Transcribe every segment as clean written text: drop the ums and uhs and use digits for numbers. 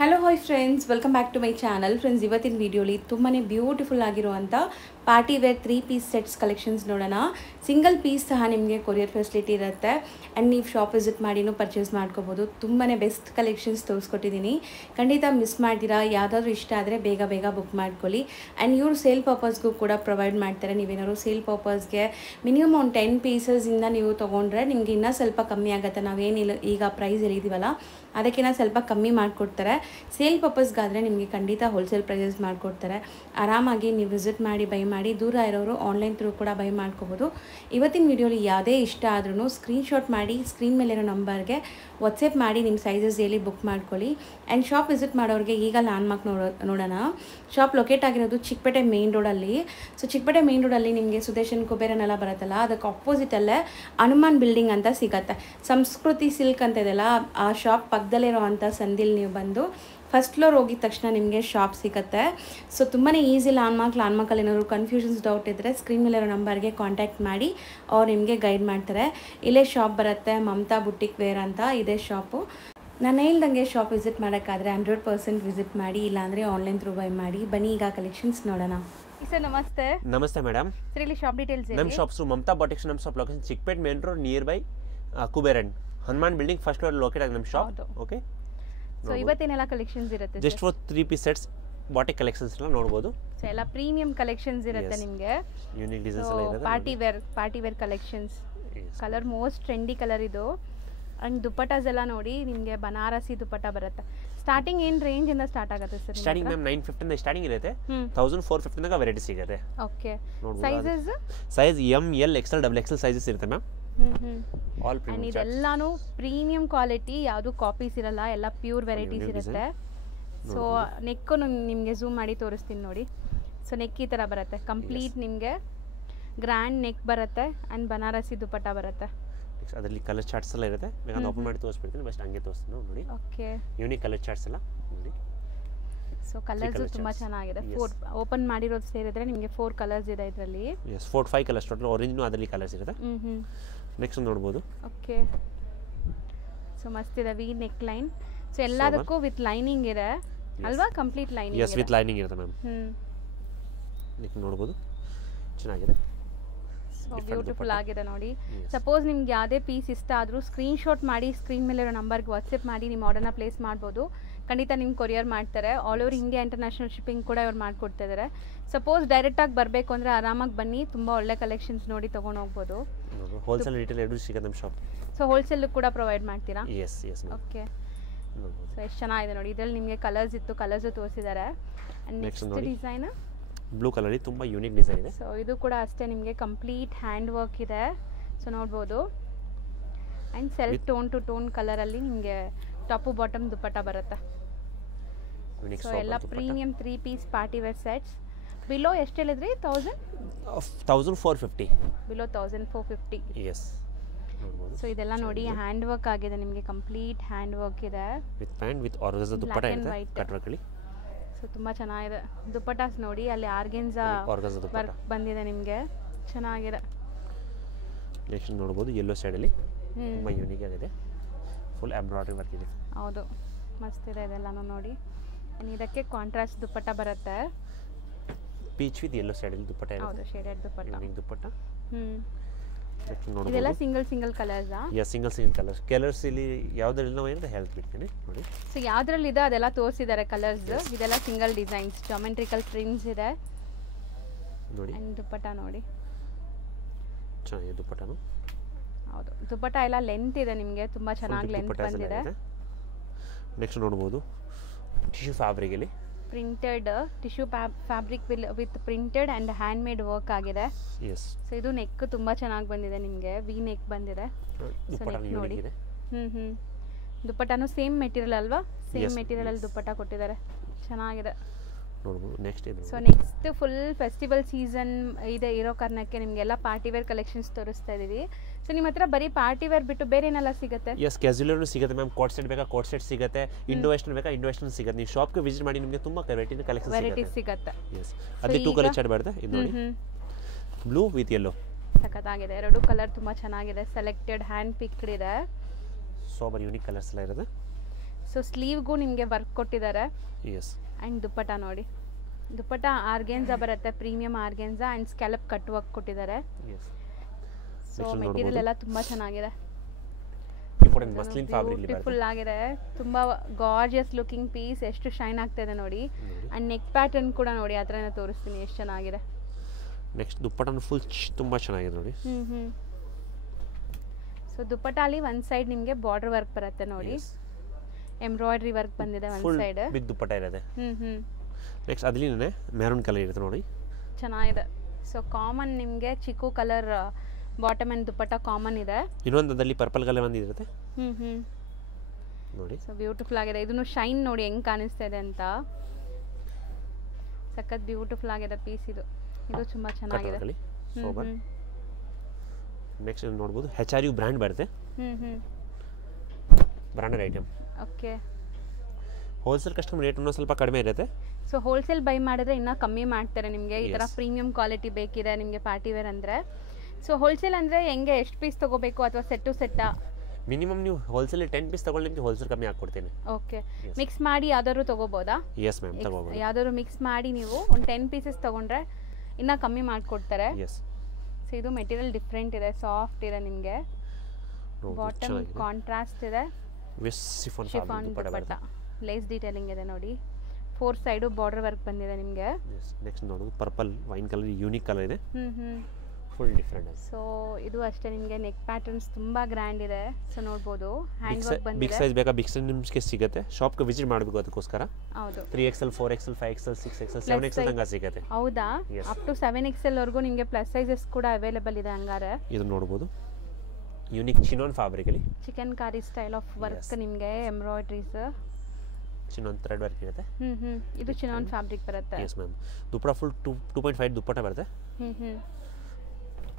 Hello hi friends, welcome back to my channel. Friends, ಇವತ್ತಿನ ವಿಡಿಯೋಲಿ ತುಂಬಾ ಬ್ಯೂಟಿಫುಲ್ ಆಗಿರುವಂಥ party wear 3 piece sets collections ನೋಡೋಣ. ಸಿಂಗಲ್ ಪೀಸ್ ಸಹ ನಿಮಗೆ ಕೊರಿಯರ್ ಫೆಸಿಲಿಟಿ ಇರುತ್ತೆ ಆ್ಯಂಡ್ ನೀವು ಶಾಪ್ ವಿಸಿಟ್ ಮಾಡಿನೂ ಪರ್ಚೇಸ್ ಮಾಡ್ಕೋಬೋದು. ತುಂಬಾ ಬೆಸ್ಟ್ ಕಲೆಕ್ಷನ್ಸ್ ತೋರಿಸ್ಕೊಟ್ಟಿದ್ದೀನಿ. ಖಂಡಿತ ಮಿಸ್ ಮಾಡ್ತೀರಾ. ಯಾವುದಾದ್ರೂ ಇಷ್ಟ ಆದರೆ ಬೇಗ ಬುಕ್ ಮಾಡ್ಕೊಳ್ಳಿ. ಆ್ಯಂಡ್ ಇವರು ಸೇಲ್ ಪರ್ಪಸ್ಗೂ ಕೂಡ ಪ್ರೊವೈಡ್ ಮಾಡ್ತಾರೆ. ನೀವೇನಾದ್ರು ಸೇಲ್ ಪರ್ಪಸ್ಗೆ ಮಿನಿಮಮ್ ಒಂದು 10 ಪೀಸಸ್ಸಿಂದ ನೀವು ತೊಗೊಂಡ್ರೆ ನಿಮಗೆ ಇನ್ನೂ ಸ್ವಲ್ಪ ಕಮ್ಮಿ ಆಗುತ್ತೆ. ನಾವೇನಿಲ್ಲ ಈಗ ಪ್ರೈಸ್ ಹೇಳಿದ್ದೀವಲ್ಲ ಅದಕ್ಕಿಂತ ಸ್ವಲ್ಪ ಕಮ್ಮಿ ಮಾಡಿಕೊಡ್ತಾರೆ. ಸೇಲ್ ಪರ್ಪಸ್ಗಾದರೆ ನಿಮಗೆ ಖಂಡಿತ ಹೋಲ್ಸೇಲ್ ಪ್ರೈಸಸ್ ಮಾಡಿಕೊಡ್ತಾರೆ. ಆರಾಮಾಗಿ ನೀವು ವಿಸಿಟ್ ಮಾಡಿ ಬೈ ಮಾಡಿ. ದೂರ ಇರೋರು ಆನ್ಲೈನ್ ಥ್ರೂ ಕೂಡ ಬೈ ಮಾಡ್ಕೋಬೋದು. ಇವತ್ತಿನ ವಿಡಿಯೋಲಿ ಯಾವುದೇ ಇಷ್ಟ ಆದ್ರೂ ಸ್ಕ್ರೀನ್ಶಾಟ್ ಮಾಡಿ ಸ್ಕ್ರೀನ್ ಮೇಲಿರೋ ನಂಬರ್ಗೆ ವಾಟ್ಸಪ್ ಮಾಡಿ ನಿಮ್ಮ ಸೈಜಸ್ ಹೇಳಿ ಬುಕ್ ಮಾಡ್ಕೊಳ್ಳಿ. ಆ್ಯಂಡ್ ಶಾಪ್ ವಿಸಿಟ್ ಮಾಡೋರಿಗೆ ಈಗ ಲ್ಯಾಂಡ್ಮಾರ್ಕ್ ನೋಡೋಣ. ಶಾಪ್ ಲೊಕೇಟ್ ಆಗಿರೋದು ಚಿಕ್ಕಪೇಟೆ ಮೇನ್ ರೋಡಲ್ಲಿ. ಸೊ ಚಿಕ್ಕಪೇಟೆ ಮೇನ್ ರೋಡಲ್ಲಿ ನಿಮಗೆ ಸುದೇಶನ್ ಕುಬೇರನೆಲ್ಲ ಬರುತ್ತಲ್ಲ, ಅದಕ್ಕೆ ಆಪೋಸಿಟಲ್ಲೇ ಹನುಮಾನ್ ಬಿಲ್ಡಿಂಗ್ ಅಂತ ಸಿಗತ್ತೆ. ಸಂಸ್ಕೃತಿ ಸಿಲ್ಕ್ ಅಂತ ಇದೆಯಲ್ಲ, ಆ ಶಾಪ್ ಪಕ್ಕದಲ್ಲಿರೋವಂಥ ಸಂದಿಲ್ ನೀವು ಬಂದು ಫಸ್ಟ್ ಫ್ಲೋರ್ ಹೋಗಿದ ತಕ್ಷಣ ನಿಮಗೆ ಶಾಪ್ ಸಿಗುತ್ತೆ. ಸೊ ತುಂಬಾ ಈಸಿ. ಲ್ಯಾಂಡ್ಮಾರ್ಕಲ್ಲಿ ಏನಾದ್ರು ಕನ್ಫ್ಯೂಷನ್ಸ್ ಡೌಟ್ ಇದ್ದರೆ ಸ್ಕ್ರೀನ್ ಮೇಲಿರೋ ನಂಬರ್ಗೆ ಕಾಂಟ್ಯಾಕ್ಟ್ ಮಾಡಿ ಅವ್ರು ನಿಮಗೆ ಗೈಡ್ ಮಾಡ್ತಾರೆ. ಇಲ್ಲೇ ಶಾಪ್ ಬರುತ್ತೆ, ಮಮತಾ ಬುಟಿಕ್ ವೇರ್ ಅಂತ ಇದೆ ಶಾಪು. ನಾನು ಹೇಳ್ದಂಗೆ ಶಾಪ್ ವಿಸಿಟ್ ಮಾಡೋಕ್ಕಾದರೆ 100% ವಿಸಿಟ್ ಮಾಡಿ, ಇಲ್ಲಾಂದರೆ ಆನ್ಲೈನ್ ಥ್ರೂ ಬೈ ಮಾಡಿ. ಬನ್ನಿ ಈಗ ಕಲೆಕ್ಷನ್ಸ್ ನೋಡೋಣ. ಸರ್ ನಮಸ್ತೆ. ನಮಸ್ತೆ ಮೇಡಮ್. ಸರ್ ಇಲ್ಲಿ ಶಾಪ್ ಡೀಟೇಲ್ಸ್ ನಮ್ಮ ಶಾಪ್ಸು ಮಮತಾ ಬುಟಿಕ್ಸ್. ನಮ್ಮ shop location Chickpet main road nearby Kuberan Hanuman building first floor locate ಆಗಿ ನಮ್ಮ ಶಾಪ್. ಓಕೆ, ಸೊ ಇವತ್ತೇನೆಲ್ಲ ಕಲೆಕ್ಷನ್ಸ್ ಇರುತ್ತೆ? Just for 3 piece sets batik collections ಎಲ್ಲ ನೋಡಬಹುದು. ಸೊ ಎಲ್ಲ ಪ್ರೀಮಿಯಂ ಕಲೆಕ್ಷನ್ಸ್ ಇರುತ್ತೆ ನಿಮಗೆ. ಯೂನಿಕ್ ಡಿಸೈನ್ಸ್ ಎಲ್ಲ ಇದೆ. Party wear collections. Colour most trendy colour ಇದು. ಅಂಡ್ ದುಪಟ್ಟಾಸ್ ಎಲ್ಲ ನೋಡಿ ನಿಮಗೆ ಬನಾರಸಿ ದುಪಟ್ಟ ಬರುತ್ತೆ. ಸ್ಟಾರ್ಟಿಂಗ್ ಏನು ರೇಂಜ್ ಇಂದ ಸ್ಟಾರ್ಟ್ ಆಗುತ್ತೆ ಸರ್? ಸ್ಟಾರ್ಟಿಂಗ್ ಮ್ಯಾಮ್ 950 ಇಂದ ಸ್ಟಾರ್ಟಿಂಗ್ ಇರುತ್ತೆ. 1450 ಇಂದ ವೆರೈಟಿ ಸಿಗುತ್ತೆ. Okay, sizes size M L XL double XL sizes ಇರುತ್ತೆ ಮ್ಯಾಮ್. All premium. ಇದೆಲ್ಲಾನು ಪ್ರೀಮಿಯಂ ಕ್ವಾಲಿಟಿ, ಯಾವುದು ಕಾಪೀಸ್ ಇರಲ್ಲ, ಎಲ್ಲ ಪ್ಯೂರ್ ವೆರೈಟೀಸ್ ಇರುತ್ತೆ. ಸೊ ನೆಕ್ಕು ನಿಮಗೆ ಝೂಮ್ ಮಾಡಿ ತೋರಿಸ್ತೀನಿ ನೋಡಿ. ಸೊ ನೆಕ್ ಈ ಥರ ಬರುತ್ತೆ ಕಂಪ್ಲೀಟ್. ನಿಮಗೆ ಗ್ರ್ಯಾಂಡ್ ನೆಕ್ ಬರುತ್ತೆ ಆ್ಯಂಡ್ ಬನಾರಸಿ ದುಪಟ್ಟ ಬರುತ್ತೆ. ಅದರಲ್ಲಿ ಕಲರ್ ಚಾರ್ಟ್ಸ್ ಎಲ್ಲ ಇರುತ್ತೆ. ಬೇಕಾದ್ರೆ ಓಪನ್ ಮಾಡಿ ತೋರಿಸ್ಬಿಡ್ತೀನಿ. ಬಸ್ಟ್ ಹಂಗೆ ತೋರಿಸ್ತೀನಿ ನೋಡಿ. ಓಕೆ, ಯೂನಿಕ್ ಕಲರ್ ಚಾರ್ಟ್ಸ್ ಎಲ್ಲ ನೋಡಿ. ಸೊ ಕಲರ್ಸ್ ತುಂಬಾ ಚೆನ್ನಾಗಿದೆ. 4 ಓಪನ್ ಮಾಡಿರೋದು ಸೇರಿದ್ರೆ ನಿಮಗೆ 4 ಕಲರ್ಸ್ ಇದೆ ಇದರಲ್ಲಿ. Yes, 4-5 colours total. ಆರೆಂಜ್ ಅದರಲ್ಲಿ ಕಲರ್ಸ್ ಇರುತ್ತೆ. ನೆಕ್ಸ್ಟ್ ನೋಡಬಹುದು. ಓಕೆ, ಸೊ ಮಸ್ತ್ ಇದೆ. V neckline. ಸೊ ಎಲ್ಲದಕ್ಕೂ ವಿತ್ ಲೈನಿಂಗ್ ಇದೆ ಅಲ್ವಾ? Complete lining. Yes, with lining ಇರುತ್ತೆ ಮ್ಯಾಮ್. ನೆಕ್ ನೋಡಬಹುದು, ಚೆನ್ನಾಗಿದೆ. ಸೊ ಬ್ಯೂಟಿಫುಲ್ ಆಗಿದೆ ನೋಡಿ. ಸಪೋಸ್ ನಿಮ್ಗೆ ಯಾವುದೇ ಪೀಸ್ ಇಷ್ಟ ಆದರೂ ಸ್ಕ್ರೀನ್ಶಾಟ್ ಮಾಡಿ ಸ್ಕ್ರೀನ್ ಮೇಲಿರೋ ನಂಬರ್ಗೆ ವಾಟ್ಸಪ್ ಮಾಡಿ ನಿಮ್ಮ ಆರ್ಡರ್ನ ಪ್ಲೇಸ್ ಮಾಡ್ಬೋದು. ಖಂಡಿತ ನಿಮ್ಗೆ ಕೊರಿಯರ್ ಮಾಡ್ತಾರೆ. All over India international shipping ಕೂಡ ಇವ್ರು ಮಾಡಿಕೊಡ್ತಾ ಇದ್ದಾರೆ. ಸಪೋಸ್ ಡೈರೆಕ್ಟಾಗಿ ಬರಬೇಕು ಅಂದರೆ ಆರಾಮಾಗಿ ಬನ್ನಿ, ತುಂಬ ಒಳ್ಳೆ ಕಲೆಕ್ಷನ್ಸ್ ನೋಡಿ ತೊಗೊಂಡು ಹೋಗ್ಬೋದು. ಹೋಲ್ಸೇಲ್ ರಿಟೇಲ್ ಎರಡೂ ಸಿಗುತ್ತೆ ನಮ್ಮ ಶಾಪ್. ಸೊ ಹೋಲ್ಸೇಲ್ ಕೂಡ ಪ್ರೊವೈಡ್ ಮಾಡ್ತೀರಾ? Yes yes. ಓಕೆ, ಸೊ ಎಷ್ಟು ಚೆನ್ನಾಗಿದೆ ನೋಡಿ. ಇದರಲ್ಲಿ ನಿಮಗೆ ಕಲರ್ಸ್ ಇತ್ತು, ಕಲರ್ಸು ತೋರಿಸಿದ್ದಾರೆ. ನೆಕ್ಸ್ಟ್ ಡಿಸೈನ್ ಬ್ಲೂ ಕಲರ್ ತುಂಬ ಯೂನಿಕ್ ಡಿಸೈನ್ ಇದೆ. ಸೊ ಇದು ಕೂಡ ಅಷ್ಟೇ ನಿಮಗೆ ಕಂಪ್ಲೀಟ್ ಹ್ಯಾಂಡ್ ವರ್ಕ್ ಇದೆ. ಸೊ ನೋಡ್ಬೋದು. And self tone to tone ಕಲರಲ್ಲಿ ನಿಮಗೆ ಟಾಪು ಬಾಟಮ್ ದುಪಟ್ಟ ಬರುತ್ತೆ. ಸೊ ಎಲ್ಲ premium 3 piece party wear sets. Below ಎಷ್ಟು ಹೇಳಿದ್ರಿ? 1450. ಬಿಲೋ 1450. ಎಸ್. ಸೊ ಇದೆಲ್ಲ ನೋಡಿ ಹ್ಯಾಂಡ್ ವರ್ಕ್ ಆಗಿದೆ ನಿಮಗೆ. ಕಂಪ್ಲೀಟ್ ಹ್ಯಾಂಡ್ ವರ್ಕ್ ಇದೆ with pant with organza dupatta ಇದೆ. ಕಟ್ ವರ್ಕಲ್ಲಿ. ಸೊ ತುಂಬ ಚೆನ್ನಾಗಿದೆ. ದುಪಟ್ಟಾಸ್ ನೋಡಿ, ಅಲ್ಲಿ ಆರ್ಗೆನ್ಜಾ ವರ್ಕ್ ಬಂದಿದೆ ನಿಮಗೆ. ಚೆನ್ನಾಗಿದೆ. ನೆಕ್ಸ್ಟ್ ನೋಡಬಹುದು ಯೆಲ್ಲೋ ಸೈಡಲ್ಲಿ ತುಂಬ ಯೂನಿಕ್ ಆಗಿದೆ. ಫುಲ್ ಎಂಬ್ರಾಯ್ಡ್ರಿ ವರ್ಕ್ ಇದೆ. ಹೌದು, ಮಸ್ತ್ ಇದೆ ಇದೆಲ್ಲನೂ ನೋಡಿ. ಇದಕ್ಕೆ ಕಾಂಟ್ರಾಸ್ಟ್ ದುಪಟ್ಟ ಬರುತ್ತೆ. ಪೀಚ್ ವಿತ್ ಯೆಲ್ಲೋ ಸೈಡಲ್ಲಿ ದುಪಟ್ಟ ಇದೆ. ಹೌದು, ಶೇಡೆಡ್ ದುಪಟ್ಟ. ಯೂನಿಕ್ ದುಪಟ್ಟ. ಇದೆಲ್ಲ ಸಿಂಗಲ್ ಕಲರ್ಸಾ? Yes, single colours. ಕಲರ್ಸ್ ಇಲ್ಲಿ ಯಾವುದರಲ್ಲಿ ಅಂತ ಹೇಳ್ಬಿಡ್ತೀನಿ ನೋಡಿ. ಸೊ ಯಾವುದ್ರಲ್ಲಿ ಇದೆ ಅದೆಲ್ಲ ತೋರಿಸಿದ್ದಾರೆ ಕಲರ್ಸ್. ಇದೆಲ್ಲ ಸಿಂಗಲ್ ಡಿಸೈನ್ಸ್, ಜಾಮೆಟ್ರಿಕಲ್ ಪ್ರಿಂಟ್ಸ್ ಇದೆ ನೋಡಿ. ಆ್ಯಂಡ್ ದುಪಟ್ಟ ನೋಡಿ, ಚೆನ್ನಾಗಿದೆ ದುಪಟ್ಟನು. ಹೌದು, ದುಪಟ್ಟ ಎಲ್ಲ ಲೆಂತ್ ಇದೆ ನಿಮಗೆ, ತುಂಬ ಚೆನ್ನಾಗಿ ಲೆಂತ್ ಬಂದಿದೆ. ನೆಕ್ಸ್ಟ್ ನೋಡ್ಬೋದು ಟಿಶ್ಯೂ ಫ್ಯಾಬ್ರಿಕಲ್ಲಿ printed tissue fabric with printed and hand made work ಆಗಿದೆ. ಎಸ್. ಸೊ ಇದು ನೆಕ್ ತುಂಬ ಚೆನ್ನಾಗಿ ಬಂದಿದೆ ನಿಮಗೆ. ವಿ ನೆಕ್ ಬಂದಿದೆ. ಸೊ ನೆಕ್ ನೋಡಿ. ದುಪಟ್ಟನು ಸೇಮ್ ಮೆಟೀರಿಯಲ್ ಅಲ್ವಾ? ಸೇಮ್ ಮೆಟೀರಿಯಲ್ ದುಪಟ್ಟ ಕೊಟ್ಟಿದ್ದಾರೆ. ಚೆನ್ನಾಗಿದೆ. ನೋಡ್ಬೋದು. ನೆಕ್ಸ್ಟ್ ಇದು. So next full festival season ಇದೆ ಇರೋ ಕಾರಣಕ್ಕೆ ನಿಮಗೆಲ್ಲ ಪಾರ್ಟಿ ವೇರ್ ಕಲೆಕ್ಷನ್ಸ್ ತೋರಿಸ್ತಾ ಇದ್ದೀವಿ. ಸೊ ನಿಮ್ಮ ಹತ್ರ ಬರೀ ಪಾರ್ಟಿ ವೇರ್ ಬಿಟ್ಟು ಬೇರೆ ಏನೆಲ್ಲ ಸಿಗುತ್ತೆ? ಎಸ್, ಕ್ಯಾಜುವಲ್ ಸಿಗುತ್ತೆ ಮ್ಯಾಮ್. ಕೋಟ್ ಸೆಟ್ ಬೇಕಾ ಕೋಟ್ ಸೆಟ್ ಸಿಗುತ್ತೆ. ಇಂಡೋ ವೆಸ್ಟರ್ನ್ ಬೇಕಾ ಇಂಡೋ ವೆಸ್ಟರ್ನ್ ಸಿಗುತ್ತೆ. ನೀವು ಶಾಪ್ಗೆ ವಿಸಿಟ್ ಮಾಡಿ ನಿಮಗೆ ತುಂಬ ವೆರೈಟೀಸ್ ಸಿಗುತ್ತೆ. ಎಸ್, ಅದೇ 2 ಕಲರ್ ಚಾರ್ಟ್ ಬರುತ್ತೆ. ಇದು ನೋಡಿ, ಬ್ಲೂ ವಿತ್ ಯೆಲ್ಲೋ. ಸಖತ್ತಾಗಿದೆ. 2 ಕಲರ್ ತುಂಬ ಚೆನ್ನಾಗಿದೆ. ಸೆಲೆಕ್ಟೆಡ್ ಹ್ಯಾಂಡ್ ಪಿಕ್ಡ್ ಇದೆ. ಸೋಬರ್ ಯೂನಿಕ್ ಕಲರ್ಸ್ ಎಲ್ಲ ಇರುತ್ತೆ. ಸೊ ಸ್ಲೀವ್ಗೂ ನಿಮಗೆ ವರ್ಕ್ ಕೊಟ್ಟಿದ್ದಾರೆ. ಎಸ್. ಆ್ಯಂಡ್ ದುಪ್ಪಟ ನೋಡಿ, ದುಪ್ಪಟ ಆರ್ಗೆನ್ಸಾ ಬರುತ್ತೆ, premium organza and scallop cut work ಕೊಟ್ಟಿದ್ದಾರೆ. ಸೊ ಮೆಟೀರಿಯಲ್ ಎಲ್ಲ ತುಂಬ ಚೆನ್ನಾಗಿದೆ, ಬ್ಯೂಟಿಫುಲ್ ಆಗಿದೆ, ತುಂಬ ಗಾರ್ಜಿಯಸ್ ಲುಕಿಂಗ್ ಪೀಸ್. ಎಷ್ಟು ಶೈನ್ ಆಗ್ತಾ ಇದೆ ನೋಡಿ. ಆ್ಯಂಡ್ ನೆಕ್ ಪ್ಯಾಟರ್ನ್ ಕೂಡ ನೋಡಿ, ಆ ಥರನೇ ತೋರಿಸ್ತೀನಿ ಎಷ್ಟು ಚೆನ್ನಾಗಿದೆ. ನೆಕ್ಸ್ಟ್ ದುಪ್ಪಟನ ಫುಲ್ ತುಂಬ ಚೆನ್ನಾಗಿದೆ ನೋಡಿ. ಸೊ ದುಪ್ಪಟಾಲಿ ಒಂದು ಸೈಡ್ ನಿಮಗೆ ಬಾರ್ಡರ್ ವರ್ಕ್ ಬರುತ್ತೆ ನೋಡಿ, ಎಂಬ್ರಾಯ್ಡ್ರಿ ವರ್ಕ್ ಬಂದಿದೆ ಒಂದು ಸೈಡ್, ಬಿಗ್ ದುಪ್ಪಟ ಇರುತ್ತೆ. ನೆಕ್ಸ್ಟ್ ಅದ್ಲಿನೇ ಮೆರೂನ್ ಕಲರ್ ಇರುತ್ತೆ ನೋಡಿ, ಚೆನ್ನಾಗಿದೆ. ಸೊ ಕಾಮನ್ ನಿಮಗೆ chikoo colour bottom and dupatta common ಇದೆ. ಇನ್ನೊಂದು ಅದರಲ್ಲಿ ಪರ್ಪಲ್ ಕಲರ್ ಬಂದಿರುತ್ತೆ ನೋಡಿ. ಸೊ ಬ್ಯೂಟಿಫುಲ್ ಆಗಿದೆ. ಇದನ್ನು ಶೈನ್ ನೋಡಿ ಹೆಂಗ್ ಕಾಣಿಸ್ತಾ ಇದೆ ಅಂತ, ಸಖತ್ ಬ್ಯೂಟಿಫುಲ್ ಆಗಿದೆ ಪೀಸ್. ಇದು ತುಂಬಾ ಚೆನ್ನಾಗಿದೆ. ನೆಕ್ಸ್ಟ್ ನೋಡಬಹುದು HRU ಬ್ರ್ಯಾಂಡ್ ಬರುತ್ತೆ, branded item. Okay, wholesale customer rate ಇನ್ನೂ ಸ್ವಲ್ಪ ಕಡಿಮೆ ಇರುತ್ತೆ. ಸೊ ಹೋಲ್ಸೇಲ್ ಬೈ ಮಾಡಿದ್ರೆ ಇನ್ನೂ ಕಮ್ಮಿ ಮಾಡ್ತಾರೆ ನಿಮಗೆ. ಈ ಥರ ಪ್ರೀಮಿಯಂ ಕ್ವಾಲಿಟಿ ಬೇಕಿದೆ ನಿಮಗೆ ಪಾರ್ಟಿ ವೇರ್ ಅಂದರೆ. ಸೊ ಹೋಲ್ಸೇಲ್ ಅಂದರೆ ಹೆಂಗೆ, ಎಷ್ಟು ಪೀಸ್ ತೊಗೋಬೇಕು ಅಥವಾ ಸೆಟ್ಟು ಸೆಟ್ಟಾ? ಮಿನಿಮಮ್ ನೀವು ಹೋಲ್ಸೇಲ್ 10 ಪೀಸ್ ತಗೊಂಡು ನಿಮಗೆ ಹೋಲ್ಸೇಲ್ ಕಮ್ಮಿ ಹಾಕ್ಕೊಡ್ತೀನಿ. ಓಕೆ, ಮಿಕ್ಸ್ ಮಾಡಿ ಯಾವ್ದಾದ್ರು ತೊಗೋಬೋದಾ? ಎಸ್ ಮ್ಯಾಮ್, ತಗೋಬೋದು. ಯಾವ್ದಾದ್ರು ಮಿಕ್ಸ್ ಮಾಡಿ ನೀವು ಒಂದು 10 ಪೀಸಸ್ ತೊಗೊಂಡ್ರೆ ಇನ್ನೂ ಕಮ್ಮಿ ಮಾಡಿಕೊಡ್ತಾರೆ. ಎಸ್. ಸೊ ಇದು ಮೆಟೀರಿಯಲ್ ಡಿಫ್ರೆಂಟ್ ಇದೆ, ಸಾಫ್ಟ್ ಇದೆ, ನಿಮಗೆ ಬಾಟಮ್ ಕಾಂಟ್ರಾಸ್ಟ್ ಇದೆ, ಶಿಫಾನ್ ದುಪ್ಪಟ್ಟ, ಲೇಸ್ ಡೀಟೇಲಿಂಗ್ ಇದೆ ನೋಡಿ, 4 ಸೈಡು ಬಾರ್ಡರ್ ವರ್ಕ್ ಬಂದಿದೆ ನಿಮಗೆ. ನೆಕ್ಸ್ಟ್ ನೋಡೋದು purple wine colour, unique colour ಇದೆ, ಫುಲ್ ಡಿಫರೆಂಟ್. ಸೊ ಇದು ಅಷ್ಟೇ ನಿಮಗೆ ನೆಕ್ ಪ್ಯಾಟರ್ನ್ಸ್ ತುಂಬಾ ಗ್ರ್ಯಾಂಡ್ ಇದೆ. ಸೊ ನೋಡಬಹುದು ಹ್ಯಾಂಡ್ ವರ್ಕ್ ಬಂದಿದೆ. ಬಿಗ್ ಸೈಜ್ ಬೇಕಾ, ಬಿಗ್ ಸೈಜ್ ನಿಮಗೆ ಸಿಗುತ್ತೆ. ಶಾಪ್ಗೆ ವಿಸಿಟ್ ಮಾಡಬೇಕು ಅದಕ್ಕೋಸ್ಕರ. ಹೌದು, 3XL 4XL 5XL 6XL 7XL ತನಕ ಸಿಗುತ್ತೆ. ಹೌದಾ? ಅಪ್ ಟು 7XL ವರೆಗೂ ನಿಮಗೆ ಪ್ಲಸ್ ಸೈಜಸ್ ಕೂಡ ಅವೈಲೇಬಲ್ ಇದೆ. ಹಂಗಾರೆ ಇದು ನೋಡಬಹುದು, ಯೂನಿಕ್ ಚಿನಾನ್ ಫ್ಯಾಬ್ರಿಕ್ ಅಲ್ಲಿ ಚಿಕನ್ ಕಾರಿ ಸ್ಟೈಲ್ ಆಫ್ ವರ್ಕ್, ನಿಮಗೆ ಎಂಬ್ರಾಯ್ಡ್ರೀಸ್, ಚಿನಾನ್ ಥ್ರೆಡ್ ವರ್ಕ್ ಇರುತ್ತೆ. ಇದು ಚಿನಾನ್ ಫ್ಯಾಬ್ರಿಕ್ ಬರುತ್ತೆ. Yes ma'am. Dupatta full 2.5 dupatta ಬರುತ್ತೆ.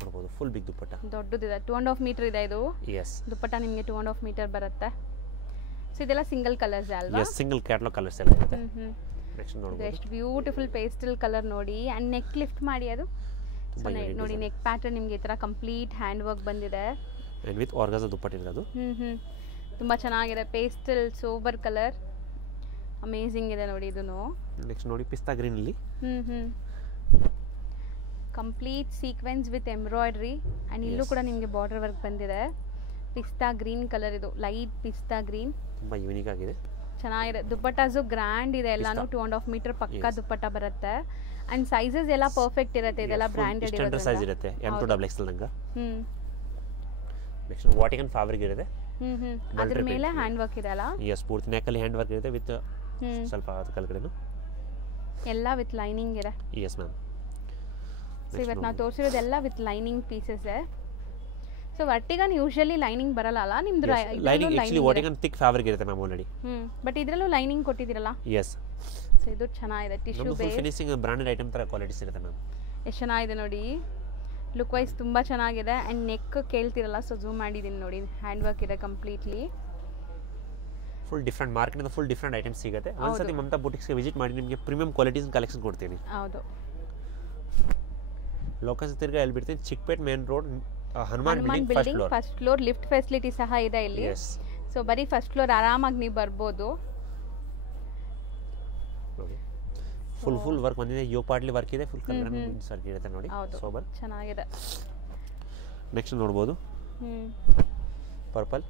ನೋಡಬಹುದು, ಫುಲ್ ಬಿಗ್ ದುಪ್ಪಟ, ದೊಡ್ಡದಿದೆ, 2.5 ಮೀಟರ್ ಇದೆ ಇದು. ಎಸ್, ದುಪ್ಪಟ ನಿಮಗೆ 2.5 ಮೀಟರ್ ಬರುತ್ತೆ. ಸೊ ಇದೆಲ್ಲ ಸಿಂಗಲ್ ಕಲರ್ಸ್ ಅಲ್ವಾ? ಎಸ್, ಸಿಂಗಲ್ ಕ್ಯಾಟಲಾಗ್ ಕಲರ್ಸ್ ಎಲ್ಲ ಇರುತ್ತೆ. ನೆಕ್ಸ್ಟ್ ನೋಡಬಹುದು, ಎಷ್ಟು ಬ್ಯೂಟಿಫುಲ್ ಪೇಸ್ಟಲ್ ಕಲರ್ ನೋಡಿ. ಅಂಡ್ ನೆಕ್ ಲಿಫ್ಟ್ ಮಾಡಿ, ಅದು ನೋಡಿ ನೆಕ್ ಪ್ಯಾಟರ್ನ್ ನಿಮಗೆ ಈ ತರ ಕಂಪ್ಲೀಟ್ ಹ್ಯಾಂಡ್ ವರ್ಕ್ ಬಂದಿದೆ. ಅಂಡ್ ವಿತ್ ಆರ್ಗಾನ್ಜಾ ದುಪ್ಪಟ ಇರೋದು. ತುಂಬಾ ಚೆನ್ನಾಗಿದೆ, ಪೇಸ್ಟಲ್ ಸೋಬರ್ ಕಲರ್, ಅಮೇಜಿಂಗ್ ಇದೆ ನೋಡಿ. ಇದನ್ನು ನೆಕ್ಸ್ಟ್ ನೋಡಿ ಪಿಸ್ತಾ ಗ್ರೀನ್ ಅಲ್ಲಿ complete sequence with embroidery and ಇಲ್ಲೂ ಕೂಡ ನಿಮಗೆ ಬಾರ್ಡರ್ ವರ್ಕ್ ಬಂದಿದೆ. ಪಿಸ್ತಾ ಗ್ರೀನ್ ಕಲರ್, ಇದು ಲೈಟ್ ಪಿಸ್ತಾ ಗ್ರೀನ್, ತುಂಬಾ ಯೂನಿಕ್ ಆಗಿದೆ, ಚೆನ್ನಾಗಿದೆ. ದುಪ್ಪಟಾಸು ಗ್ರ್ಯಾಂಡ್ ಇದೆ, ಎಲ್ಲಾನು 2.5 ಮೀಟರ್ ಪಕ್ಕ ದುಪ್ಪಟ ಬರುತ್ತೆ. ಅಂಡ್ ಸೈಜಸ್ ಎಲ್ಲ ಪರ್ಫೆಕ್ಟ್ ಇರುತ್ತೆ, ಇದೆಲ್ಲ ಬ್ರಾಂಡೆಡ್ ಇರುತ್ತೆ. ಸೈಜ್ ಇರುತ್ತೆ M to XXL ತನಕ. ನೆಕ್ಸ್ಟ್ ವಾಟಿಕನ್ ಫ್ಯಾಬ್ರಿಕ್ ಇರುತ್ತೆ, ಅದರ ಮೇಲೆ ಹ್ಯಾಂಡ್ ವರ್ಕ್ ಇದೆ ಅಲ್ಲ? ಎಸ್, ಪೂರ್ತಿ ನೆಕ್ ಅಲ್ಲಿ ಹ್ಯಾಂಡ್ ವರ್ಕ್ ಇರುತ್ತೆ ವಿತ್ ಸ್ವಲ್ಪ ಕಲ್ಕಡೆನು ಎಲ್ಲ ವಿತ್ ಲೈನಿಂಗ್ ಇದೆ. Yes ma'am. ಸೊ ಇವತ್ತು ನಾವು ತೋರಿಸಿರೋದೆಲ್ಲ ವಿತ್ ಲೈನಿಂಗ್ ಪೀಸಸ್. ಸೊ ವರ್ಟಿಗನ್ ಯೂಶುವಲಿ ಲೈನಿಂಗ್ ಬರಲ್ಲ ಅಲ್ಲ ನಿಮ್ದು? ಲೈನಿಂಗ್ ಆಕ್ಚುಲಿ ವರ್ಟಿಗನ್ ಥಿಕ್ ಫ್ಯಾಬ್ರಿಕ್ ಇರುತ್ತೆ ಮ್ಯಾಮ್ ಆಲ್ರೆಡಿ. ಬಟ್ ಇದರಲ್ಲೂ ಲೈನಿಂಗ್ ಕೊಟ್ಟಿದ್ದೀರಲ್ಲ? ಎಸ್. ಸೊ ಇದು ಚೆನ್ನಾಗಿದೆ, tissue base finishing branded item ತರ ಕ್ವಾಲಿಟೀಸ್ ಇರುತ್ತೆ ಮ್ಯಾಮ್. ಎಷ್ಟು ಚೆನ್ನಾಗಿದೆ ನೋಡಿ, ಲುಕ್ ವೈಸ್ ತುಂಬಾ ಚೆನ್ನಾಗಿದೆ. ಅಂಡ್ ನೆಕ್ ಕೇಳ್ತಿರಲ್ಲ, ಸೊ ಝೂಮ್ ಮಾಡಿದ್ದೀನಿ ನೋಡಿ, ಹ್ಯಾಂಡ್ ವರ್ಕ್ ಇದೆ ಕಂಪ್ಲೀಟ್ಲಿ. ಫುಲ್ ಡಿಫರೆಂಟ್ ಮಾರ್ಕೆಟ್ ಇಂದ ಫುಲ್ ಡಿಫರೆಂಟ್ ಐಟಮ್ಸ್ ಸಿಗುತ್ತೆ. ಒಂದ್ಸತಿ ಮಮತಾ ಬುಟಿಕ್ಸ್ಗೆ ವಿಸಿಟ್ ಮಾಡಿ ನಿಮಗೆ ಪ್ರೀಮಿಯಂ ಕ್ವಾಲಿಟೀಸ್ ಕಲೆಕ್ಷನ್ ಕೊಡ್ತೀನಿ. ಹೌದು, ಲೋಕಲ್ ತಿರ್ಗಾ ಎಲ್ಲಿ ಬಿಡ್ತೀನಿ, Chickpet main road, Hanuman building first floor, lift facility ಸಹ ಇದೆ ಇಲ್ಲಿ. ಸೊ ಬರೀ ಫಸ್ಟ್ ಫ್ಲೋರ್ ಆರಾಮಾಗಿ ನೀವು ಬರ್ಬೋದು. ಫುಲ್ ವರ್ಕ್ ಬಂದಿದೆ, ಯೋ ಪಾರ್ಟ್ಲಿ ವರ್ಕ್ ಇದೆ, ಫುಲ್ ಕಲರ್ ವರ್ಕ್ ಇರುತ್ತೆ ನೋಡಿ, ಸೋಬರ್ ಚೆನ್ನಾಗಿದೆ. ನೆಕ್ಸ್ಟ್ ನೋಡಬಹುದು ಪರ್ಪಲ್.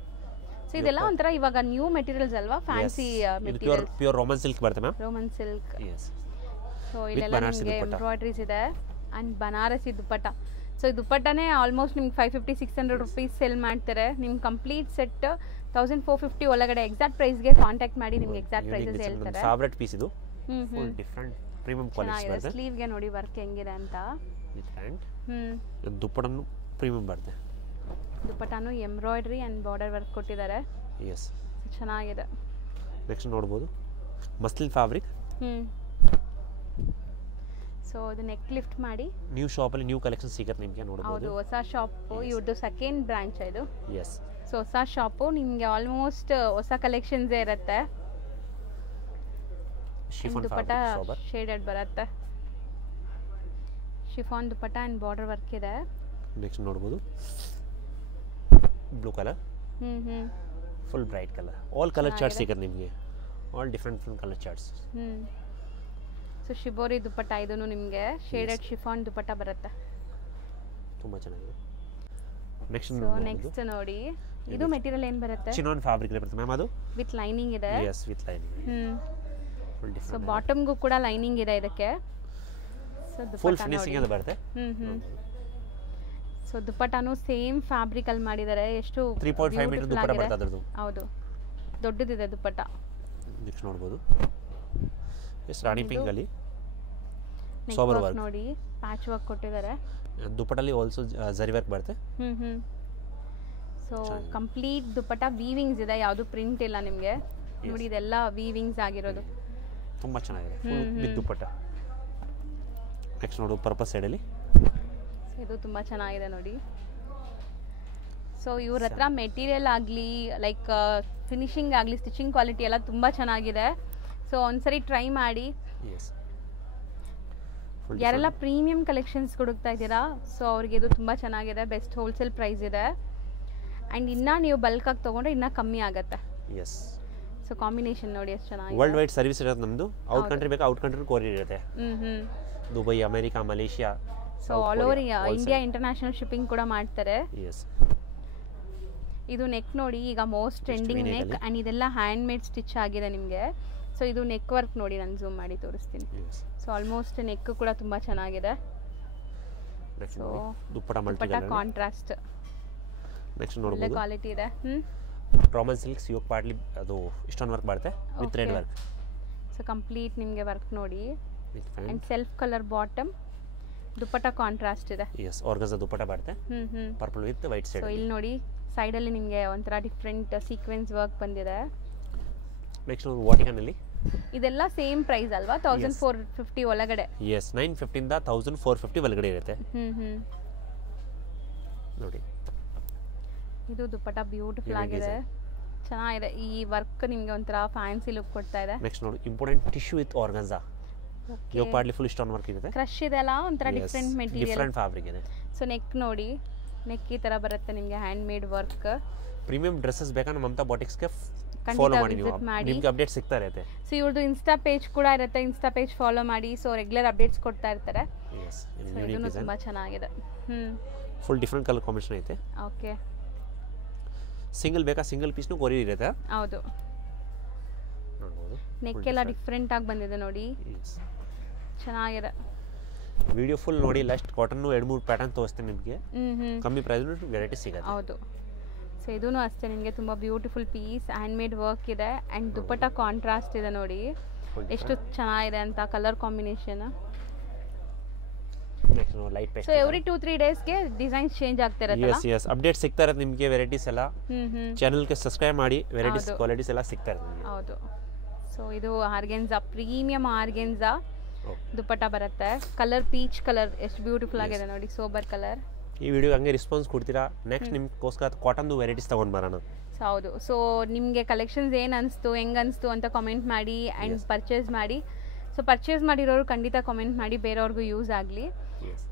ಸೊ ಇದೆಲ್ಲ ಒಂಥರ ಇವಾಗ ನ್ಯೂ ಮೆಟೀರಿಯಲ್ಸ್ ಅಲ್ವಾ, fancy materials, pure Roman silk ಬರುತ್ತೆ ma'am. Roman silk. Yes. So ಇಲ್ಲೆಲ್ಲ ನಿಮಗೆ ಎಂಬ್ರಾಯ್ಡ್ರೀಸ್ ಇದೆ ಅಂಡ್ ಬನಾರಸಿ ದುಪ್ಪಟ್ಟ. ಸೊ ಈ ದುಪ್ಪಟ್ಟನೇ ಆಲ್ಮೋಸ್ಟ್ ನಿಮ್ಗೆ 550-600 ರುಪೀಸ್ ಸೆಲ್ ಮಾಡ್ತಾರೆ. ನಿಮ್ಗೆ ಕಂಪ್ಲೀಟ್ ಸೆಟ್ 1450 ಒಳಗಡೆ. ಎಕ್ಸಾಕ್ಟ್ ಪ್ರೈಸ್ಗೆ ಕಾಂಟ್ಯಾಕ್ಟ್ ಮಾಡಿ, ನಿಮ್ಗೆ ಎಕ್ಸಾಕ್ಟ್ ಪ್ರೈಸಸ್ ಹೇಳ್ತಾರೆ. ಫೇವರೇಟ್ ಪೀಸ್ ಇದು, ಫುಲ್ ಡಿಫರೆಂಟ್ ಪ್ರೀಮಿಯಂ ಕ್ವಾಲಿಟಿ ಬರುತ್ತೆ. ಸ್ಲೀವ್ಗೆ ನೋಡಿ ವರ್ಕ್ ಹೆಂಗಿದೆ ಅಂತ. ದುಪ್ಪಟ್ಟನು ಪ್ರೀಮಿಯಂ ಬರುತ್ತೆ. ದುಪ್ಪಟ್ಟನು ಎಂಬ್ರಾಯ್ಡ್ರಿ ಅಂಡ್ ಬಾರ್ಡರ್ ವರ್ಕ್ ಕೊಟ್ಟಿದ್ದಾರೆ. ಎಸ್, ಚೆನ್ನಾಗಿದೆ. ನೆಕ್ಸ್ಟ್ ನೋಡಬಹುದು ಮಸ್ಲಿನ್ ಫ್ಯಾಬ್ರಿಕ್. ಸೊ ಇದು ನೆಕ್ ಲಿಫ್ಟ್ ಮಾಡಿ ನ್ಯೂ ಶಾಪ್ ಅಲ್ಲಿ ನ್ಯೂ ಕಲೆಕ್ಷನ್ ಸಿಗುತ್ತೆ ನಿಮಗೆ ನೋಡಬಹುದು. ಹೌದು, ಹೊಸ ಶಾಪ್, ಇವ್ರದ್ದು ಸೆಕೆಂಡ್ ಬ್ರಾಂಚ್ ಇದು. ಎಸ್. ಸೊ ಹೊಸ ಶಾಪು, ನಿಮಗೆ ಆಲ್ಮೋಸ್ಟ್ ಹೊಸ ಕಲೆಕ್ಷನ್ಸ್ ಇರುತ್ತೆ. ದುಪ್ಪಟ್ಟ ಶೇಡೆಡ್ ಬರುತ್ತೆ, chiffon dupatta and border work ಇದೆ. ನೆಕ್ಸ್ಟ್ ನೋಡಬಹುದು blue colour, full bright colour, all colour chart ಸಿಗುತ್ತೆ ನಿಮಗೆ, all different colour charts. So shibori dupatta ಇದನ್ನು ನಿಮಗೆ ಶೇಡೆಡ್ ಶಿಫಾನ್ ದುಪ್ಪಟ್ಟ ಬರುತ್ತೆ, ತುಂಬ ಚೆನ್ನಾಗಿದೆ. ನೆಕ್ಸ್ಟ್ ನೋಡಿ, ಇದು ಮೆಟೀರಿಯಲ್ ಏನು ಬರುತ್ತೆ? ಚಿನಾನ್ ಫ್ಯಾಬ್ರಿಕ್ ಬರುತ್ತೆ ಮ್ಯಾಮ್, ಅದು ವಿತ್ ಲೈನಿಂಗ್ ಇದೆ. Yes, with lining. ಸೊ ಬಾಟಮ್ಗೂ ಕೂಡ ಲೈನಿಂಗ್ ಇದೆ ಇದಕ್ಕೆ. ಸೊ ಫುಲ್ ಫಿನಿಶಿಂಗ್ ಅದು ಬರುತ್ತೆ. ಸೊ ದುಪ್ಪಟ್ಟನು ಸೇಮ್ ಫ್ಯಾಬ್ರಿಕ್ ಅಲ್ಲಿ ಮಾಡಿದ್ದಾರೆ. ಎಷ್ಟು 3.5 ಮೀಟರ್ ದುಪ್ಪಟ್ಟ ಬರುತ್ತೆ ಅದರದು. ಹೌದು, ದೊಡ್ಡದಿದೆ ದುಪ್ಪಟ್ಟ. ನೆಕ್ಸ್ಟ್ ನೋಡಬಹುದು, ಎಸ್ ರಾಣಿ ಪಿಂಕ್ ಅಲ್ಲಿ ಸೋಬರ್ ವರ್ಕ್ ನೋಡಿ, ಪ್ಯಾಚ್ ವರ್ಕ್ ಕೊಟ್ಟಿದ್ದಾರೆ. ದುಪ್ಪಟ್ಟಲ್ಲಿ ಆಲ್ಸೋ ಜರಿ ವರ್ಕ್ ಬರುತ್ತೆ. ಸೊ ಕಂಪ್ಲೀಟ್ ದುಪ್ಪಟ್ಟ ವೀವಿಂಗ್ಸ್ ಇದೆ, ಯಾವುದು ಪ್ರಿಂಟ್ ಇಲ್ಲ ನಿಮಗೆ. ನೋಡಿ ಇದೆಲ್ಲ ವೀವಿಂಗ್ಸ್ ಆಗಿರೋದು, ತುಂಬಾ ಚೆನ್ನಾಗಿದೆ ಫುಲ್ ಬಿಗ್ ದುಪ್ಪಟ್ಟ. ನೆಕ್ಸ್ಟ್ ನೋಡು ಪರ್ಪಸ್ ಸೈಡ್ ಅಲ್ಲಿ, ಇದು ತುಂಬಾ ಚೆನ್ನಾಗಿದೆ ನೋಡಿ. ಸೊ ಇವ್ರ ಹತ್ರ ಮೆಟೀರಿಯಲ್ ಆಗಲಿ ಲೈಕ್ ಫಿನಿಶಿಂಗ್ ಆಗಲಿ ಸ್ಟಿಚಿಂಗ್ ಕ್ವಾಲಿಟಿ ಎಲ್ಲ ತುಂಬ ಚೆನ್ನಾಗಿದೆ. ಸೊ ಒಂದ್ಸರಿ ಟ್ರೈ ಮಾಡಿ. ಯಾರೆಲ್ಲ ಪ್ರೀಮಿಯಂ ಕಲೆಕ್ಷನ್ಸ್ ಹುಡುಕ್ತಾ ಇದ್ದೀರಾ, ಸೊ ಅವ್ರಿಗೆ ಇದು ತುಂಬ ಚೆನ್ನಾಗಿದೆ, ಬೆಸ್ಟ್ ಹೋಲ್ಸೇಲ್ ಪ್ರೈಸ್ ಇದೆ. ಆ್ಯಂಡ್ ಇನ್ನೂ ನೀವು ಬಲ್ಕಾಗಿ ತೊಗೊಂಡ್ರೆ ಇನ್ನೂ ಕಮ್ಮಿ ಆಗುತ್ತೆ. ಸೊ ಕಾಂಬಿನೇಷನ್ ನೋಡಿ ಎಷ್ಟು ಚೆನ್ನಾಗಿದೆ. ವರ್ಲ್ಡ್ ವೈಡ್ ಸರ್ವಿಸ್ ಇರುತ್ತೆ ನಮ್ಮದು. ಔಟ್ ಕಂಟ್ರಿ ಬೇಕಾ ಔಟ್ ಕಂಟ್ರಿ ಕೊರಿಯರ್ ಇರುತ್ತೆ. Dubai, America, Malaysia, so all over India international shipping ಕೂಡ ಮಾಡ್ತಾರೆ. ಇದು ನೆಕ್ ನೋಡಿ, ಈಗ ಮೋಸ್ಟ್ ಟ್ರೆಂಡಿಂಗ್ ನೆಕ್, ಆ್ಯಂಡ್ ಇದೆಲ್ಲ ಹ್ಯಾಂಡ್ ಮೇಡ್ ಸ್ಟಿಚ್ ಆಗಿದೆ ನಿಮಗೆ. ಸೊ ಇದು ನೆಕ್ ವರ್ಕ್ ನೋಡಿ, ನಾನು ಝೂಮ್ ಮಾಡಿ ತೋರಿಸ್ತೀನಿ. ಸೊ ಆಲ್ಮೋಸ್ಟ್ ನೆಕ್ ಕೂಡ ತುಂಬ ಚೆನ್ನಾಗಿದೆ. ಸೊ ದುಪ್ಪಟ್ಟ ಕಾಂಟ್ರಾಸ್ಟ್ ನೆಕ್ಸ್ಟ್ ನೋಡಬಹುದು, ಕ್ವಾಲಿಟಿ ಇದೆ. ರಾಮನ್ ಸಿಲ್ಕ್ ಸಿಯೋಕ್ ಪಾರ್ಟ್ಲಿ ಅದು ಸ್ಟೋನ್ ವರ್ಕ್ ಬರುತ್ತೆ with thread work. So complete ನಿಮಗೆ ವರ್ಕ್ ನೋಡಿ, and self colour bottom, dupatta contrast ಇದೆ. ಎಸ್, ಆರ್ಗನ್ಜಾ ದುಪ್ಪಟ್ಟ ಬರುತ್ತೆ, purple with white side. So ಇಲ್ಲಿ ನೋಡಿ ಸೈಡಲ್ಲಿ ನಿಮಗೆ ಒಂಥರ ಡಿಫ್ರೆಂಟ್ ಸೀಕ್ವೆನ್ಸ್ ವರ್ಕ್ ಬಂದಿದೆ. ನೆಕ್ಸ್ಟ್ ನೋಡಿ ವಾಟಿಕನ್ ಅಲ್ಲಿ, ಇದೆಲ್ಲ ಸೇಮ್ ಪ್ರೈಸ್ ಅಲ್ವಾ? 1450 ಒಳಗಡೆ. ಎಸ್, 950 ಇಂದ 1450 ಒಳಗಡೆ ಇರುತ್ತೆ ನೋಡಿ. ಇದು ದುಪ್ಪಟ್ಟ ಬ್ಯೂಟಿಫುಲ್ ಆಗಿದೆ, ಚೆನ್ನಾಗಿದೆ. ಈ ವರ್ಕ್ ನಿಮಗೆ ಒಂಥರ ಫ್ಯಾನ್ಸಿ ಲುಕ್ ಕೊಡ್ತಾ ಇದೆ. ನೆಕ್ಸ್ಟ್ ನೋಡಿ important tissue with organza, yoke partly full stone work ಇದೆ. ಕ್ರಶ್ ಇದೆಲ್ಲ ಒಂಥರ ಡಿಫ್ರೆಂಟ್ ಮೆಟೀರಿಯಲ್, ಡಿಫ್ರೆಂಟ್ ಫ್ಯಾಬ್ರಿಕ್ ಇದೆ. ಸೊ ನೆಕ್ ನೋಡಿ, ನೆಕ್ ಈ ತರ ಬರುತ್ತೆ ನಿಮಗೆ, hand made work. Premium dresses ಬೇಕಾ ನಮ್ಮ ಮಮತಾ ಬಾಟಿಕ್ಸ್ಗೆ ಫಾಲೋ ಮಾಡಿ, ನಿಮಗೆ ಅಪ್ಡೇಟ್ ಸಿಗ್ತಾ ಇರುತ್ತೆ. ಸೊ ಇವ್ರದ್ದು ಇನ್ಸ್ಟಾ ಪೇಜ್ ಕೂಡ ಇರುತ್ತೆ, ಇನ್ಸ್ಟಾ ಪೇಜ್ ಫಾಲೋ ಮಾಡಿ. ಸೊ ರೆಗ್ಯುಲರ್ ಅಪ್ಡೇಟ್ಸ್ ಕೊಡ್ತಾ ಇರ್ತಾರೆ. ಇದನ್ನು ತುಂಬಾ ಚೆನ್ನಾಗಿದೆ. ಫುಲ್ ಡಿಫ್ರೆಂಟ್ ಕಲರ್ ಕಾಂಬಿನೇಷನ್ ಐತೆ. ಓಕೆ, ಸಿಂಗಲ್ ಬೇಕಾ ಸಿಂಗಲ್ ಪೀಸ್ನು ಕೊರಿಯರ್ ಇರುತ್ತೆ. ಹೌದು, ನೆಕ್ ಎಲ್ಲ ಡಿಫ್ರೆಂಟ್ ಆಗಿ ಬಂದಿದೆ ನೋಡಿ, ಚೆನ್ನಾಗಿದೆ. ವಿಡಿಯೋ ಫುಲ್ ನೋಡಿ, ಲಾಸ್ಟ್ ಕಾಟನ್ 2-3 ಪ್ಯಾಟರ್ನ್ ತೋರಿಸ್ತೀನಿ ನಿಮಗೆ, ಕಮ್ಮಿ ಪ್ರೈಸ್ ವೆರೈಟಿ ಸಿಗುತ್ತೆ. ಹೌದು. ಸೊ ಇದೂ ಅಷ್ಟೇ ನಿಮಗೆ ತುಂಬ beautiful piece, hand made work ಇದೆ, ಆ್ಯಂಡ್ ದುಪ್ಪಟ್ಟ ಕಾಂಟ್ರಾಸ್ಟ್ ಇದೆ ನೋಡಿ, ಎಷ್ಟು ಚೆನ್ನಾಗಿದೆ ಅಂತ ಕಲರ್ ಕಾಂಬಿನೇಷನ್. ಸೊ ಎವ್ರಿ 2-3 ಡೇಸ್ಗೆ ಡಿಸೈನ್ಸ್ ಚೇಂಜ್ ಆಗ್ತಾ ಇರುತ್ತೆ. ಎಸ್, ಅಪ್ಡೇಟ್ ಸಿಗ್ತಾ ಇರುತ್ತೆ ನಿಮಗೆ, ವೆರೈಟೀಸ್ ಎಲ್ಲ. ಚಾನೆಲ್ಗೆ ಸಬ್ಸ್ಕ್ರೈಬ್ ಮಾಡಿ, ವೆರೈಟೀಸ್ ಕ್ವಾಲಿಟೀಸ್ ಎಲ್ಲ ಸಿಗ್ತಾ ಇರುತ್ತೆ. ಹೌದು. ಸೊ ಇದು ಆರ್ಗೆನ್ಸಾ, ಪ್ರೀಮಿಯಂ ಆರ್ಗೆನ್ಸಾ ದುಪ್ಪಟ್ಟ ಬರುತ್ತೆ. ಕಲರ್ ಪೀಚ್ ಕಲರ್ ಎಷ್ಟು ಬ್ಯೂಟಿಫುಲ್ ಆಗಿದೆ ನೋಡಿ, ಸೋಬರ್ ಕಲರ್. ಈ ವಿಡಿಯೋ ಹಂಗೆ ರೆಸ್ಪಾನ್ಸ್ ಕೊಡ್ತೀರಾ? ನೆಕ್ಸ್ಟ್ ನಿಮ್ಗೋಸ್ಕರ ಕಾಟನ್ದು ವೆರೈಟೀಸ್ ತಗೊಂಡು ಬರೋಣ. ಹೌದು. ಸೊ ನಿಮಗೆ ಕಲೆಕ್ಷನ್ಸ್ ಏನು ಅನಿಸ್ತು, ಹೆಂಗೆ ಅನಿಸ್ತು ಅಂತ ಕಮೆಂಟ್ ಮಾಡಿ, ಆ್ಯಂಡ್ ಪರ್ಚೇಸ್ ಮಾಡಿ. ಸೊ ಪರ್ಚೇಸ್ ಮಾಡಿರೋರು ಖಂಡಿತ ಕಮೆಂಟ್ ಮಾಡಿ, ಬೇರೆಯವ್ರಿಗೂ ಯೂಸ್ ಆಗಲಿ.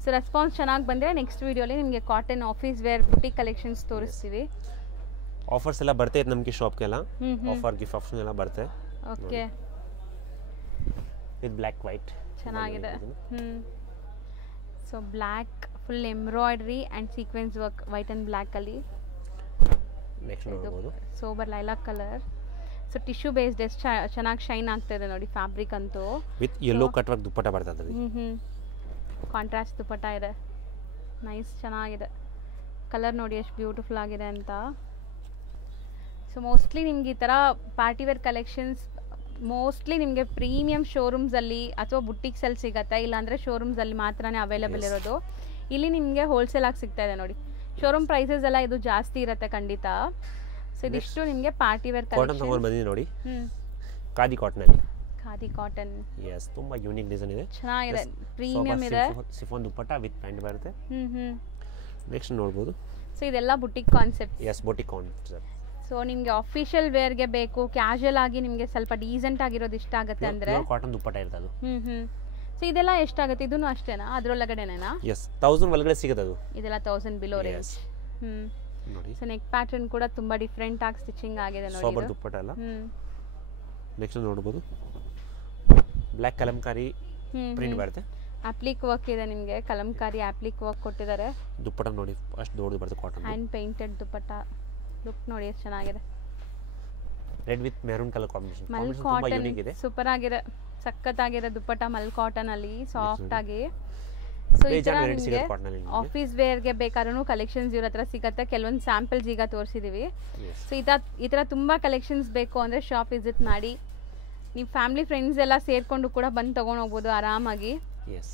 ಸೊ ರೆಸ್ಪಾನ್ಸ್ ಚೆನ್ನಾಗಿ ಬಂದರೆ ನೆಕ್ಸ್ಟ್ ವಿಡಿಯೋಲಿ ನಿಮಗೆ cotton office wear boutique collections ತೋರಿಸ್ತೀವಿ. ಆಫರ್ಸ್ ಎಲ್ಲ ಬರ್ತಾ ಇದೆ ನಮಗೆ ಶಾಪ್ಗೆಲ್ಲ, ಆಫರ್ ಗಿಫ್ಟ್ ಆಪ್ಷನ್ ಎಲ್ಲ ಬರುತ್ತೆ. ಓಕೆ, ವಿತ್ ಬ್ಲ್ಯಾಕ್ ವೈಟ್ ಚೆನ್ನಾಗಿದೆ. So black full embroidery and sequence work, white and ಬ್ಲ್ಯಾಕಲ್ಲಿ. ನೆಕ್ಸ್ಟ್ ನೋಡಬಹುದು sober lilac colour. So tissue based ಎಷ್ಟು ಚೆನ್ನಾಗಿ ಶೈನ್ ಆಗ್ತಾ ಇದೆ ನೋಡಿ, ಫ್ಯಾಬ್ರಿಕ್ ಅಂತೂ. With yellow cut work dupatta ಬರ್ತದೆ. ಕಾಂಟ್ರಾಸ್ಟ್ ದುಪ್ಪಟ್ಟ ಇದೆ, ನೈಸ್, ಚೆನ್ನಾಗಿದೆ. ಕಲರ್ ನೋಡಿ ಎಷ್ಟು ಬ್ಯೂಟಿಫುಲ್ ಆಗಿದೆ ಅಂತ. ಸೊ ಮೋಸ್ಟ್ಲಿ ನಿಮ್ಗೆ ಈ ಥರ ಪಾರ್ಟಿವೇರ್ ಕಲೆಕ್ಷನ್ಸ್ ಮೋಸ್ಟ್ಲಿ ನಿಮಗೆ ಪ್ರೀಮಿಯಂ ಶೋರೂಮ್ಸಲ್ಲಿ ಅಥವಾ ಬುಟ್ಟಿಕ್ಸಲ್ಲಿ ಸಿಗುತ್ತೆ, ಇಲ್ಲಾಂದರೆ ಶೋರೂಮ್ಸಲ್ಲಿ ಮಾತ್ರನೇ ಅವೈಲೇಬಲ್ ಇರೋದು. ಇಲ್ಲಿ ನಿಮಗೆ ಹೋಲ್ಸೇಲಾಗಿ ಸಿಗ್ತಾ ಇದೆ ನೋಡಿ. ಶೋರೂಮ್ ಪ್ರೈಸಸ್ ಎಲ್ಲ ಇದು ಜಾಸ್ತಿ ಇರುತ್ತೆ ಖಂಡಿತ. ಸೊ ಇದಿಷ್ಟು ನಿಮಗೆ ಪಾರ್ಟಿವೇರ್ ಕಲೆಕ್ಷನ್ ನೋಡಿ, ಖಾದಿ ಕಾಟನಲ್ಲಿ. ಖಾದಿ ಕಾಟನ್, ಎಸ್, ತುಂಬಾ ಯೂನಿಕ್ ಡಿಸೈನ್ ಇದೆ, ಚೆನ್ನಾಗಿದೆ, ಪ್ರೀಮಿಯಂ ಇದೆ. ಸಿಫಾನ್ ದುಪ್ಪಟ್ಟ ವಿತ್ ಪ್ಯಾಂಟ್ ಬರುತ್ತೆ. ನೆಕ್ಸ್ಟ್ ನೋಡಬಹುದು. ಸೊ ಇದೆಲ್ಲ boutique concept. Yes, boutique concept. So ನಿಮಗೆ ಅಫಿಷಿಯಲ್ ವೇರ್ಗೆ ಬೇಕು, ಕ್ಯಾಶುಯಲ್ ಆಗಿ ನಿಮಗೆ ಸ್ವಲ್ಪ ಡೀಸೆಂಟ್ ಆಗಿರೋದು ಇಷ್ಟ ಆಗುತ್ತೆ ಅಂದ್ರೆ ಕಾಟನ್ ದುಪ್ಪಟ್ಟ ಇರ್ತದೆ. ಸೊ ಇದೆಲ್ಲ ಎಷ್ಟಾಗುತ್ತೆ? ಇದೂ ಅಷ್ಟೇನಾ, ಅದರೊಳಗಡೆನೇನಾ? ಎಸ್, 1000 ಒಳಗಡೆ ಸಿಗುತ್ತೆ ಅದು. ಇದೆಲ್ಲ 1000 ಬಿಲೋ ರೇಂಜ್. ನೋಡಿ ಸೊ ನೆಕ್ ಪ್ಯಾಟರ್ನ್ ಕೂಡ ತುಂಬ ಡಿಫ್ರೆಂಟ್ ಆಗಿ ಸ್ಟಿಚಿಂಗ್ ಆಗಿದೆ ನೋಡಿ ಸಾಬರ್ ದುಪ್ಪಟ್ಟ ಅಲ್ಲ. ನೆಕ್ಸ್ಟ್ ನೋಡ್ಬೋದು ಬ್ಲ್ಯಾಕ್ ಕಲಂಕಾರಿ ಪ್ರಿಂಟ್ ಬರುತ್ತೆ. ಅಪ್ಲಿಕ್ ವರ್ಕ್ ಇದೆ ನಿಮಗೆ, ಕಲಂಕಾರಿ ಅಪ್ಲಿಕ್ ವರ್ಕ್ ಕೊಟ್ಟಿದ್ದಾರೆ. ದುಪ್ಪಟ್ಟ ನೋಡಿ ಅಷ್ಟು ದೊಡ್ಡದು ಬರುತ್ತೆ cotton. Hand painted dupatta look ನೋಡಿ ಎಷ್ಟು ಚೆನ್ನಾಗಿದೆ. Red with maroon colour combination. Mul cotton super ಆಗಿದೆ, ಸಖತ್ತಾಗಿದೆ ದುಪ್ಪಟ್ಟ ಮಲ್ ಕಾಟನ್ ಅಲ್ಲಿ ಸಾಫ್ಟ್ ಆಗಿ. ಸೊ ಈ ತರ ನಿಮಗೆ ಆಫೀಸ್ ವೇರ್ಗೆ ಬೇಕಾದ್ರೂ ಕಲೆಕ್ಷನ್ಸ್ ಇವ್ರ ಹತ್ರ ಸಿಗುತ್ತೆ. ಕೆಲವೊಂದು ಸ್ಯಾಂಪಲ್ಸ್ ಈಗ ತೋರಿಸಿದೀವಿ. ಸೊ ಈ ತರ ತುಂಬಾ ಕಲೆಕ್ಷನ್ಸ್ ಬೇಕು ಅಂದ್ರೆ ಶಾಪ್ ವಿಸಿಟ್ ಮಾಡಿ. ನೀವು ಫ್ಯಾಮಿಲಿ ಫ್ರೆಂಡ್ಸ್ ಎಲ್ಲ ಸೇರ್ಕೊಂಡು ಕೂಡ ಬಂದು ತಗೊಂಡು ಹೋಗ್ಬೋದು ಆರಾಮಾಗಿ. ಎಸ್